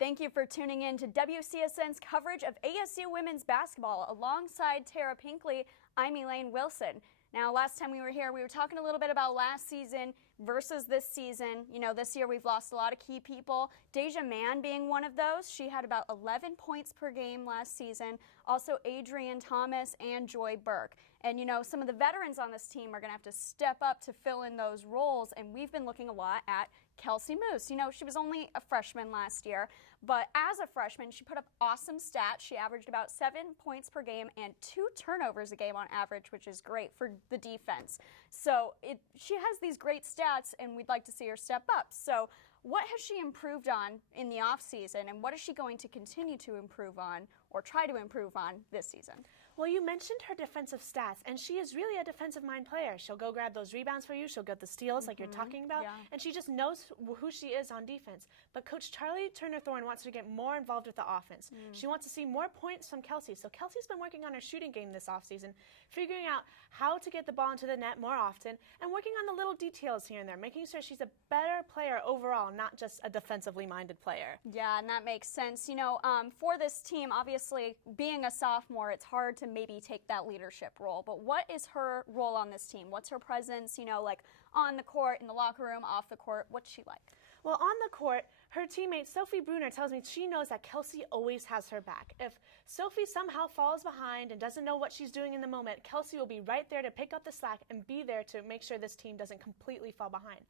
Thank you for tuning in to WCSN's coverage of ASU women's basketball. Alongside Terra Pinckley, I'm Elaine Wilson. Now, last time we were here, we were talking a little bit about last season versus this season. You know, this year we've lost a lot of key people. Deja Mann being one of those. She had about 11 points per game last season. Also, Adrian Thomas and Joy Burke. And, you know, some of the veterans on this team are going to have to step up to fill in those roles. And we've been looking a lot at Kelsey Moos. You know, she was only a freshman last year, but as a freshman, she put up awesome stats. She averaged about 7 points per game and 2 turnovers a game on average, which is great for the defense. So she has these great stats, and we'd like to see her step up. So what has she improved on in the offseason, and what is she going to continue to improve on or try to improve on this season? Well, you mentioned her defensive stats, and she is really a defensive mind player. She'll go grab those rebounds for you. She'll get the steals like you're talking about, and she just knows who she is on defense. But Coach Charlie Turner-Thorne wants her to get more involved with the offense. She wants to see more points from Kelsey. So Kelsey's been working on her shooting game this offseason, figuring out how to get the ball into the net more often, and working on the little details here and there, making sure she's a better player overall, not just a defensively minded player. Yeah, and that makes sense. You know, for this team, obviously, being a sophomore, it's hard to maybe take that leadership role. But what is her role on this team? What's her presence, you know, like on the court, in the locker room, off the court? What's she like? Well, on the court, her teammate Sophie Bruner tells me she knows that Kelsey always has her back. If Sophie somehow falls behind and doesn't know what she's doing in the moment, Kelsey will be right there to pick up the slack and be there to make sure this team doesn't completely fall behind.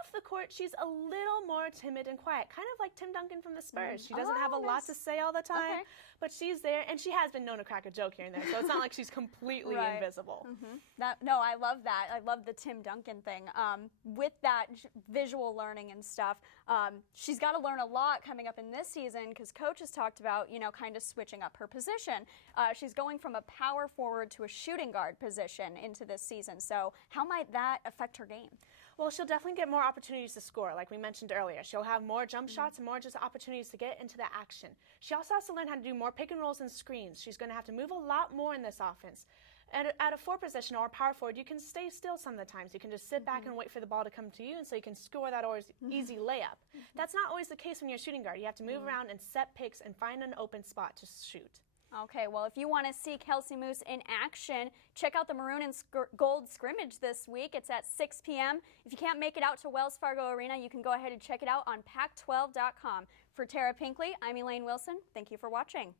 Off the court, she's a little more timid and quiet, kind of like Tim Duncan from the Spurs. She doesn't have a lot to say all the time, but she's there, and she has been known to crack a joke here and there, so it's not like she's completely invisible. No, I love that. I love the Tim Duncan thing. With that visual learning and stuff, she's got to learn a lot coming up in this season because Coach has talked about, you know, kind of switching up her position. She's going from a power forward to a shooting guard position into this season, so how might that affect her game? Well, she'll definitely get more opportunities to score, like we mentioned earlier. She'll have more jump shots and more just opportunities to get into the action. She also has to learn how to do more pick and rolls and screens. She's going to have to move a lot more in this offense. At a 4 position or a power forward, you can stay still some of the times. You can just sit back and wait for the ball to come to you, and so you can score that always easy layup. That's not always the case when you're a shooting guard. You have to move around and set picks and find an open spot to shoot. Okay, well, if you want to see Kelsey Moos in action, check out the Maroon and Gold scrimmage this week. It's at 6 p.m. If you can't make it out to Wells Fargo Arena, you can go ahead and check it out on Pac12.com. For Terra Pinckley, I'm Elaine Wilson. Thank you for watching.